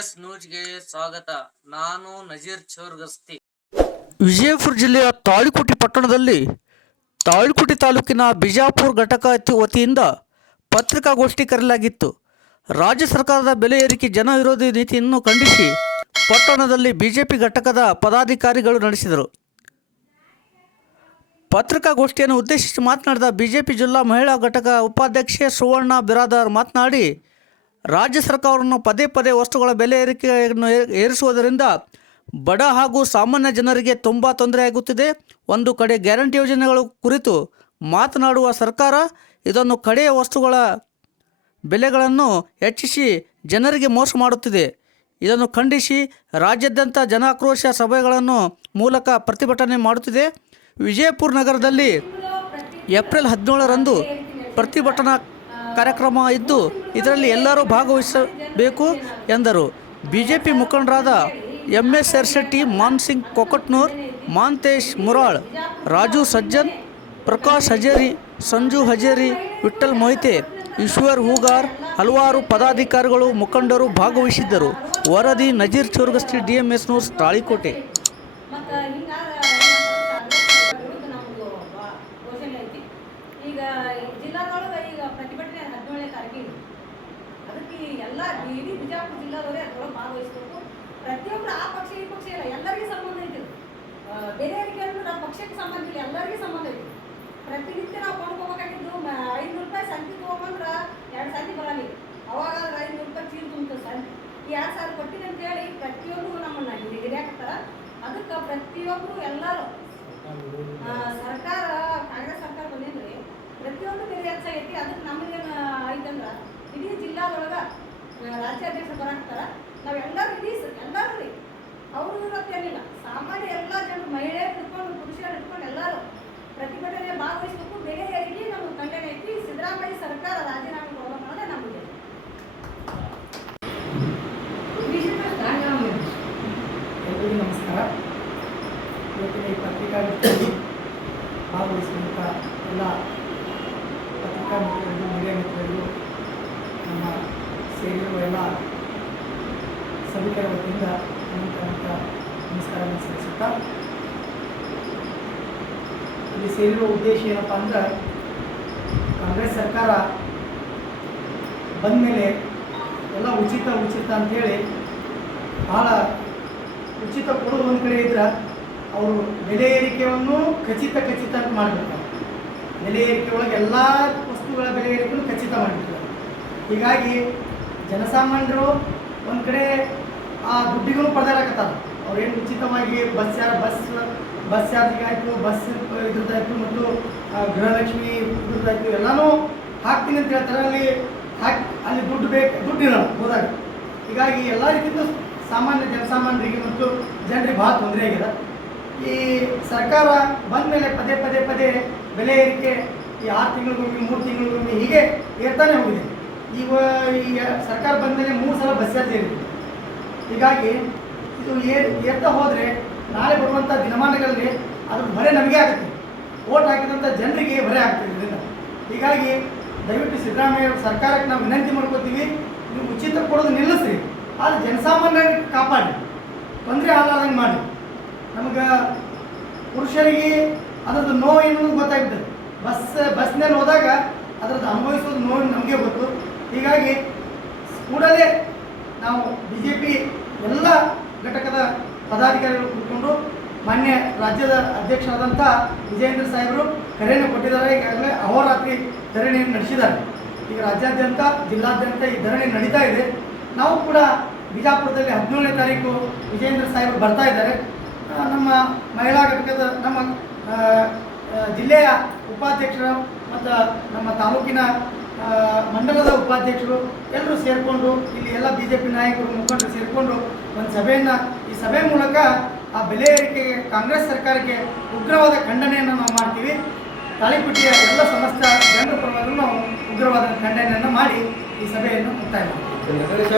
DMS ನ್ಯೂಸ್ಗೆ ಸ್ವಾಗತ. ನಾನು ನಜೀರ್ ಚೌರ್ಗಸ್ತಿ. ವಿಜಯಪುರ ಜಿಲ್ಲೆಯ ತಾಳಿಕುಟಿ ಪಟ್ಟಣದಲ್ಲಿ ತಾಳಿಕುಟಿ ತಾಲೂಕಿನ ಬಿಜಾಪುರ ಘಟಕ ವತಿಯಿಂದ ಪತ್ರಿಕಾಗೋಷ್ಠಿ ಕರೆಯಲಾಗಿತ್ತು. ರಾಜ್ಯ ಸರ್ಕಾರದ ಬೆಲೆ ಏರಿಕೆ ಜನ ವಿರೋಧಿ ನೀತಿಯನ್ನು ಖಂಡಿಸಿ ಪಟ್ಟಣದಲ್ಲಿ ಬಿಜೆಪಿ ಘಟಕದ ಪದಾಧಿಕಾರಿಗಳು ನಡೆಸಿದರು. ಪತ್ರಿಕಾಗೋಷ್ಠಿಯನ್ನು ಉದ್ದೇಶಿಸಿ ಮಾತನಾಡಿದ ಬಿಜೆಪಿ ಜಿಲ್ಲಾ ಮಹಿಳಾ ಘಟಕ ಉಪಾಧ್ಯಕ್ಷೆ ಸುವರ್ಣ ಬಿರಾದಾರ್ ಮಾತನಾಡಿ ರಾಜ್ಯ ಸರ್ಕಾರವನ್ನು ಪದೇ ಪದೇ ವಸ್ತುಗಳ ಬೆಲೆ ಏರಿಕೆಯನ್ನು ಏರಿಸುವುದರಿಂದ ಬಡ ಹಾಗೂ ಸಾಮಾನ್ಯ ಜನರಿಗೆ ತುಂಬ ತೊಂದರೆಯಾಗುತ್ತಿದೆ ಒಂದು ಕಡೆ ಗ್ಯಾರಂಟಿ ಯೋಜನೆಗಳ ಕುರಿತು ಮಾತನಾಡುವ ಸರ್ಕಾರ ಇದನ್ನು ಕಡೆಯ ವಸ್ತುಗಳ ಬೆಲೆಗಳನ್ನು ಹೆಚ್ಚಿಸಿ ಜನರಿಗೆ ಮೋಸ ಮಾಡುತ್ತಿದೆ. ಇದನ್ನು ಖಂಡಿಸಿ ರಾಜ್ಯಾದ್ಯಂತ ಜನಾಕ್ರೋಶ ಸಭೆಗಳನ್ನು ಮೂಲಕ ಪ್ರತಿಭಟನೆ ಮಾಡುತ್ತಿದೆ. ವಿಜಯಪುರ ನಗರದಲ್ಲಿ ಏಪ್ರಿಲ್ ಹದಿನೇಳರಂದು ಪ್ರತಿಭಟನಾ ಕಾರ್ಯಕ್ರಮ ಇದ್ದು ಇದರಲ್ಲಿ ಎಲ್ಲರೂ ಭಾಗವಹಿಸಬೇಕು ಎಂದರು. ಬಿಜೆಪಿ ಮುಖಂಡರಾದ ಎಂ ಎಸ್ ಶೆಟ್ಟಿ ಮಾನ್ ಸಿಂಗ್ ಕೊಕಟ್ನೂರ್, ಮಾಂತೇಶ್ ಮುರಾಳ್, ರಾಜು ಸಜ್ಜನ್, ಪ್ರಕಾಶ್ ಹಜೇರಿ, ಸಂಜು ಹಜೇರಿ ವಿಠಲ್ ಮೊಹಿತೆ, ಈಶ್ವರ್ ಹೂಗಾರ್, ಹಲವಾರು ಪದಾಧಿಕಾರಿಗಳು, ಮುಖಂಡರು ಭಾಗವಹಿಸಿದ್ದರು. ವರದಿ ನಜೀರ್ ಚೋರ್ಗಸ್ತಿ ಡಿ ಎಂ ತಾಳಿಕೋಟೆ. ಮತ್ತು ಹಿಂಗಾದ್ರೆ ವಿರುದ್ಧ ನಮ್ಮದು ಘೋಷಣೆ ಐತಿ ಈಗ ಜಿಲ್ಲಾದೊಳಗೆ ಈಗ ಪ್ರತಿಭಟನೆ ಹದಿನೇಳನೇ ತಾರೀಕಿಗೆ ಅದಕ್ಕೆ ಎಲ್ಲ ಇಡೀ ಬಿಜಾಪುರ ಜಿಲ್ಲಾದವರೇ ಅದ್ರೊಳಗೆ ಭಾಗವಹಿಸ್ಬೇಕು. ಪ್ರತಿಯೊಬ್ಬರು ಆ ಪಕ್ಷ, ಈ ಪಕ್ಷ ಇಲ್ಲ ಎಲ್ಲರಿಗೂ ಸಂಬಂಧ ಐತಿ. ಬೇರೆಯವ್ರಿಗೆ ಅಂದ್ರೆ ನಮ್ಮ ಪಕ್ಷಕ್ಕೆ ಸಂಬಂಧ ಇಲ್ಲ, ಎಲ್ಲರಿಗೂ ಸಂಬಂಧ ಐತಿ. ಪ್ರತಿನಿತ್ಯ ನಾವು ಕೊಂಡ್ಕೋಬೇಕಾಗಿದ್ದು ಐನೂರು ರೂಪಾಯಿ ಸಂತಿ ತೊಗೊಂಬಂದ್ರೆ ಎರಡು ಸಂತಿ ಬರಲಿ. ಅವಾಗ ಐನೂರು ರೂಪಾಯಿ ಚೀಲ ತುಂಬ್ತದೆ ಸಂತಿ. ಎರಡು ಸಾವಿರ ಕೊಟ್ಟಿದೆ ಅಂತೇಳಿ ಪ್ರತಿಯೊಬ್ಬರು ನಮ್ಮನ್ನ ಹಿಡಿಯಾಕತ್ತಾರ ಅದಕ್ಕೆ ಪ್ರತಿಯೊಬ್ಬರು ಎಲ್ಲರೂ ಸರ್ಕಾರ, ಕಾಂಗ್ರೆಸ್ ಸರ್ಕಾರ ಬಂದಿದ್ರಿ ಪ್ರತಿಯೊಂದು ಬೇರೆ ಹೆಚ್ಚಾಗೈತಿ ಅದಕ್ಕೆ ನಮಗೇನು ಐತಂದ್ರೆ, ಇಡೀ ಜಿಲ್ಲಾದೊಳಗ ಆ, ರಾಜ್ಯಾಧ್ಯಕ್ಷ ಬರಾಕ್ತಾರ ನಾವೆಲ್ಲರೂ ಇಡೀ ಎಲ್ಲರೂ ರೀ ಅವರು ಇರತ್ತೇನಿಲ್ಲ ಸಾಮಾನ್ಯ ಎಲ್ಲ ಜನರು ಮಹಿಳೆಯರು ಇಟ್ಕೊಂಡು ಪುರುಷರು ಇಟ್ಕೊಂಡು ಎಲ್ಲರೂ ಪ್ರತಿಭಟನೆ ಭಾಗವಹಿಸಬೇಕು. ಬೆಲೆ ನಮ್ಮ ಖಂಡನೆ ಐತಿ. ಸಿದ್ದರಾಮಯ್ಯ ಸರ್ಕಾರ ರಾಜೀನಾಮೆ ಕೊಡಬೇಕು ಅನ್ನೋದೇ ನಮಗೆ ನಮಸ್ಕಾರ. ಪತ್ರಿಕಾಗೋಷ್ಠಿಯಲ್ಲಿ ಭಾಗವಹಿಸಿದಂಥ ಎಲ್ಲ ಪತ್ರಿಕಾ ಮಿತ್ರರಿಗೂ ಮೀಡಿಯಾ ಮಿತ್ರರಿಗೂ ನಮ್ಮ ಸೇರಿರುವ ಎಲ್ಲ ಸಭಿಕರ ವತಿಯಿಂದ ಅನಂತ ನಮಸ್ಕಾರವನ್ನು ಸಲ್ಲಿಸುತ್ತಾ ಇಲ್ಲಿ ಸೇರಿರುವ ಉದ್ದೇಶ ಏನಪ್ಪ ಅಂದ್ರೆ ಕಾಂಗ್ರೆಸ್ ಸರ್ಕಾರ ಬಂದ ಮೇಲೆ ಎಲ್ಲ ಉಚಿತ ಉಚಿತ ಅಂತೇಳಿ ಭಾಳ ಉಚಿತ ಕೊಡೋದು ಒಂದು ಕಡೆ ಇದ್ರೆ ಅವರು ಬೆಲೆ ಏರಿಕೆಯನ್ನು ಖಚಿತ ಖಚಿತ ಅಂತ ಮಾಡಿಬಿಡ್ತಾರೆ. ಬೆಲೆ ಏರಿಕೆ ಒಳಗೆ ಎಲ್ಲ ವಸ್ತುಗಳ ಬೆಲೆ ಏರಿಕೆಯನ್ನು ಖಚಿತ ಮಾಡಿಬಿಡ್ತಾರೆ. ಹೀಗಾಗಿ ಜನಸಾಮಾನ್ಯರು ಒಂದು ಕಡೆ ಆ ದುಡ್ಡಿಗೂ ಪಡೆದಾಡಕತ್ತಾರೆ ಅವ್ರೇನು ಉಚಿತವಾಗಿ ಬಸ್ ಯಾರ ಬಸ್ ಬಸ್ ಆಯಿತು, ಬಸ್ ಇದ್ರದ್ದಾಯ್ತು ಮತ್ತು ಗೃಹಲಕ್ಷ್ಮಿ ಇದ್ರದ್ದಾಯ್ತು ಎಲ್ಲನೂ ಹಾಕ್ತೀನಿ ಅಂತ ಹೇಳ್ತಾರೆ. ಅಲ್ಲಿ ಹಾಕಿ, ಅಲ್ಲಿ ದುಡ್ಡು ಬೇಕು, ದುಡ್ಡು ಹೋದಾಗ. ಹೀಗಾಗಿ ಎಲ್ಲ ರೀತಿಯಿಂದ ಸಾಮಾನ್ಯ ಜನಸಾಮಾನ್ಯರಿಗೆ ಮತ್ತು ಜನರಿಗೆ ಭಾಳ ತೊಂದರೆ ಆಗಿದೆ. ಈ ಸರ್ಕಾರ ಬಂದ ಮೇಲೆ ಪದೇ ಪದೇ ಪದೇ ಬೆಲೆ ಏರಿಕೆ ಈ ಆರು ತಿಂಗಳಿಗೊಮ್ಮೆ, ಮೂರು ತಿಂಗಳಿಗೊಮ್ಮೆ ಹೀಗೆ ಏರ್ತಾನೆ ಹೋಗಿದೆ. ಈಗ ಈಗ ಸರ್ಕಾರ ಬಂದ ಮೇಲೆ ಮೂರು ಸಲ ಬಸ್ ಯಾತ್ರೆ ಹೀಗಾಗಿ ಇದು ಏನು ಎತ್ತ ಹೋದರೆ ನಾಳೆ ಬರುವಂಥ ದಿನಮಾನಗಳಲ್ಲಿ ಅದು ಹೊರೆ ನಮಗೆ ಆಗುತ್ತೆ. ಓಟ್ ಹಾಕಿದಂಥ ಜನರಿಗೆ ಹೊರೆ ಆಗ್ತದೆ ಇದರಿಂದ. ಹೀಗಾಗಿ ದಯವಿಟ್ಟು ಸಿದ್ದರಾಮಯ್ಯ ಸರ್ಕಾರಕ್ಕೆ ನಾವು ವಿನಂತಿ ಮಾಡ್ಕೋತೀವಿ, ನೀವು ಉಚಿತ ಕೊಡೋದು ನಿಲ್ಲಿಸ್ರಿ. ಆದರೆ ಜನಸಾಮಾನ್ಯರಿಗೆ ಕಾಪಾಡಿ ತೊಂದರೆ ಆಗಲಾರ್ದಂಗೆ ಮಾಡಿ ನಮ್ಗೆ ಪುರುಷರಿಗೆ ಅದ್ರದ್ದು ನೋವು ಏನು ಗೊತ್ತಾಗ್ತದೆ. ಬಸ್, ಬಸ್ನಲ್ಲಿ ಹೋದಾಗ ಅದ್ರದ್ದು ಅನುಭವಿಸೋದು ನೋವು ನಮಗೆ ಗೊತ್ತು. ಹೀಗಾಗಿ ಕೂಡಲೇ ನಾವು ಬಿ ಜೆ ಪಿ ಎಲ್ಲ ಘಟಕದ ಪದಾಧಿಕಾರಿಗಳು ಕೂತ್ಕೊಂಡು ಮಾನ್ಯ ರಾಜ್ಯದ ಅಧ್ಯಕ್ಷರಾದಂಥ ವಿಜಯೇಂದ್ರ ಸಾಹೇಬರು ಕರೆಯನ್ನು ಕೊಟ್ಟಿದ್ದಾರೆ. ಈಗಾಗಲೇ ಅಹೋರಾತ್ರಿ ಧರಣಿಯನ್ನು ನಡೆಸಿದ್ದಾರೆ. ಈಗ ರಾಜ್ಯಾದ್ಯಂತ, ಜಿಲ್ಲಾದ್ಯಂತ ಈ ಧರಣಿ ನಡೀತಾ ಇದೆ. ನಾವು ಕೂಡ ಬಿಜಾಪುರದಲ್ಲಿ ಹದಿನೇಳನೇ ತಾರೀಕು ವಿಜಯೇಂದ್ರ ಸಾಹೇಬರು ಬರ್ತಾ ಇದ್ದಾರೆ. ನಮ್ಮ ಮಹಿಳಾ ಘಟಕದ, ನಮ್ಮ ಜಿಲ್ಲೆಯ ಉಪಾಧ್ಯಕ್ಷರು ಮತ್ತು ನಮ್ಮ ತಾಲೂಕಿನ ಮಂಡಲದ ಉಪಾಧ್ಯಕ್ಷರು ಎಲ್ಲರೂ ಸೇರಿಕೊಂಡು, ಇಲ್ಲಿ ಎಲ್ಲ ಬಿ ಜೆ ಪಿ ನಾಯಕರು ಮುಖಂಡರು ಸೇರಿಕೊಂಡು ಒಂದು ಸಭೆಯನ್ನು, ಈ ಸಭೆ ಮೂಲಕ ಆ ಬೆಲೆ ಏರಿಕೆಗೆ, ಕಾಂಗ್ರೆಸ್ ಸರ್ಕಾರಕ್ಕೆ ಉಗ್ರವಾದ ಖಂಡನೆಯನ್ನು ನಾವು ಮಾಡ್ತೀವಿ. ತಾಳಿಪಟ್ಟಿಯ ಎಲ್ಲ ಸಮಸ್ತ ಜನರ ಪರವಾಗಿ ನಾವು ಉಗ್ರವಾದ ಖಂಡನೆಯನ್ನು ಮಾಡಿ ಈ ಸಭೆಯನ್ನು ಮುಕ್ತಾಯ ಮಾಡ್ತೀವಿ.